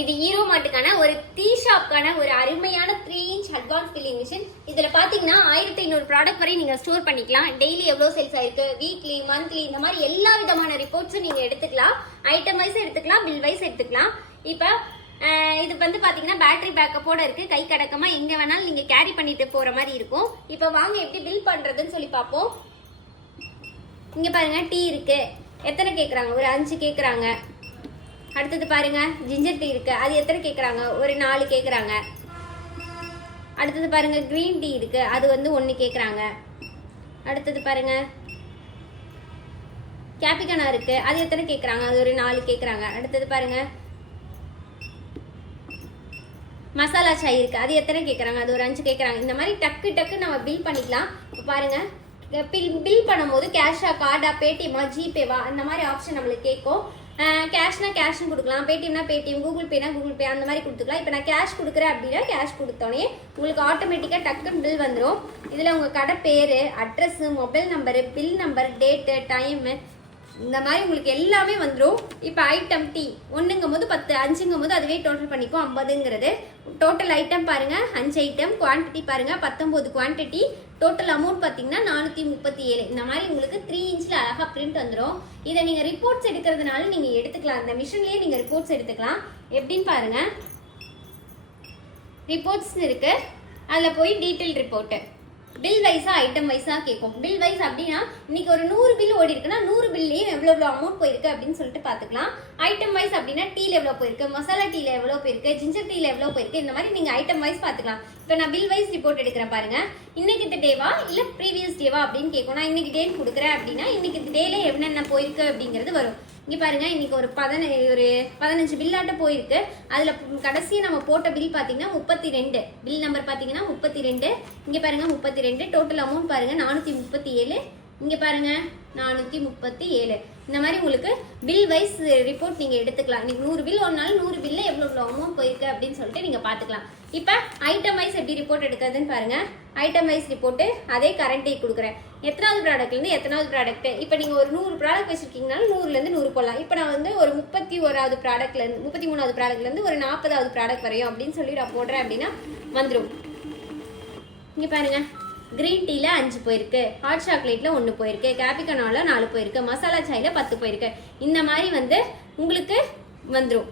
இது ஹீரோ மாட்டுக்கான ஒரு டீ ஷாப்க்கான ஒரு அருமையான 3 inch அட்வான்ஸ் ஃபில்லிங் மிஷின். இதுல பாத்தீங்கன்னா 1500 ப்ராடக்ட் வரை நீங்க ஸ்டோர் பண்ணிக்கலாம். டெய்லி எவ்வளவு சேல்ஸ் ஆயிருக்கு, வீக்லி மந்த்லி இந்த மாதிரி எல்லா விதமான ரிப்போர்ட்ஸும் நீங்க எடுத்துக்கலாம். ஐட்டம் வைஸ் எடுத்துக்கலாம், பில் வைஸ் எடுத்துக்கலாம். இப்ப இது வந்து பாத்தீங்கன்னா பேட்டரி பேக்கப்போட இருக்கு. கை கடக்கமா எங்க வேணாலும் நீங்க கேரி பண்ணிட்டு போற மாதிரி இருக்கும். இப்ப வாங்க எப்படி பில் பண்றதுன்னு சொல்லி பார்ப்போம். இங்க பாருங்க டீ இருக்கு. எத்தனை கேக்குறாங்க? ஒரு 5 கேக்குறாங்க. அடுத்தது பாருங்க ஜிஞ்சர் டீ இருக்கு. அது எத்தனை கேக்குறாங்க? ஒரு 4 கேக்குறாங்க. அடுத்தது பாருங்க கிரீன் டீ இருக்கு. அது வந்து 1 கேக்குறாங்க. அடுத்தது பாருங்க கேபிகனா இருக்கு. அது எத்தனை கேக்குறாங்க? அது ஒரு 4 கேக்குறாங்க. அடுத்தது பாருங்க மசாலா சாய் இருக்கு. அது எத்தனை கேக்குறாங்க? அது ஒரு 5 கேக்குறாங்க. இந்த மாதிரி டக்கு டக்கு நம்ம பில் பண்ணிக்கலாம். இப்போ பாருங்க பில் பண்ணும்போது கேஷா, கார்டா, பேடிஎம்மா, ஜிபேவா அந்த மாதிரி ஆப்ஷன் நம்மளுக்கு கேட்கும். கேஷ்னா கேஷ்னு கொடுக்கலாம், பேடிஎம்னா பேடிஎம், கூகுள் பேனா கூகுள் பே அந்த மாதிரி கொடுத்துக்கலாம். இப்போ நான் கேஷ் கொடுக்குறேன் அப்படின்னா கேஷ் கொடுத்தோன்னே உங்களுக்கு ஆட்டோமேட்டிக்காக டக்குன்னு பில் வந்துடும். இதில் உங்கள் கடை பேர், address, mobile number, bill number, date, time இந்த மாதிரி உங்களுக்கு எல்லாமே வந்துடும். இப்போ ஐட்டம் டீ 1ங்கும் போது 10, 5ங்கும் போது அதுவே டோட்டல் பண்ணிக்கும் 50ங்கிறது. டோட்டல் ஐட்டம் பாருங்க 5 ஐட்டம், குவான்டிட்டி பாருங்க 19 குவான்டிட்டி, டோட்டல் அமௌண்ட் பார்த்தீங்கன்னா 437. இந்த மாதிரி உங்களுக்கு 3 inchல அழகா பிரிண்ட் வந்துடும். இதை நீங்க ரிப்போர்ட்ஸ் எடுக்கிறதுனால நீங்க எடுத்துக்கலாம். இந்த மிஷின்லயே நீங்க ரிப்போர்ட்ஸ் எடுத்துக்கலாம். எப்படின்னு பாருங்க, ரிப்போர்ட்ஸ் இருக்கு. அதில் போய் டீட்டெயில் ரிப்போர்ட்டு பில் வைஸா ஐட்டம் வைஸா கேட்கும். பில் வைஸ் அப்படின்னா இன்னைக்கு ஒரு 100 பில் ஓடி இருக்குன்னா 100 பில்லையும் எவ்வளோ அமௌண்ட் போயிருக்கு அப்படின்னு சொல்லிட்டு பார்த்துக்கலாம். ஐட்டம் வைஸ் அப்படின்னா டீல எவ்வளோ போயிருக்கு, மசாலா டீல எவ்வளோ போயிருக்கு, ஜிஞ்சர் டீல எவ்வளோ போயிருக்கு, இந்த மாதிரி நீங்க ஐட்டம் வைஸ் பார்த்துக்கலாம். இப்போ நான் பில் வைஸ் ரிப்போர்ட் எடுக்கிறேன் பாருங்க. இன்னைக்கு இந்த டேவா இல்லை ப்ரீவியஸ் டேவா அப்படின்னு கேட்கும். நான் இன்னைக்கு டேட் கொடுக்குறேன் அப்படின்னா இன்னைக்கு இந்த டேல என்னென்ன போயிருக்கு அப்படிங்கிறது வரும். இங்க பாருங்க இன்னைக்கு ஒரு 15 பில்லாட்ட போயிருக்கு. அதுல கடைசியா நம்ம போட்ட பில் பாத்தீங்கன்னா 32. பில் நம்பர் பாத்தீங்கன்னா 32. இங்க பாருங்க 32. டோட்டல் அமௌண்ட் பாருங்க 437. இங்க பாருங்க 437. இந்த மாதிரி உங்களுக்கு பில் வைஸ் ரிப்போர்ட் நீங்க எடுத்துக்கலாம். நீங்க 100 பில் ஒரு நாள் 100 பில்ல எவ்வளவு அமௌண்ட் போயிருக்கு அப்படின்னு சொல்லிட்டு நீங்க பாத்துக்கலாம். இப்ப ஐட்டம் வைஸ் எப்படி ரிப்போர்ட் எடுக்கிறதுன்னு பாருங்க. ஐட்டம் வைஸ் ரிப்போர்ட் அதே கரண்ட் டே கொடுக்குறேன். எத்தனாவது ப்ராடக்ட்ல இருந்து எத்தனாவது ப்ராடக்ட். இப்போ நீங்க ஒரு 100 ப்ராடக்ட் வச்சிருக்கீங்கனாலும் 100ல இருந்து 100 போடலாம். இப்போ நான் வந்து ஒரு 31வது ப்ராடக்ட்ல இருந்து 33வது ப்ராடக்ட்ல இருந்து ஒரு 40வது ப்ராடக்ட் வரையும் அப்படின்னு சொல்லி நான் போடுறேன் அப்படின்னா வந்துடும். இங்க பாருங்க கிரீன் டீல 5 போயிருக்கு, ஹாட் சாக்லேட்ல 1 போயிருக்கு, கேபிகனால 4 போயிருக்கு, மசாலா சாய்ல 10 போயிருக்கு. இந்த மாதிரி வந்து உங்களுக்கு வந்துடும்.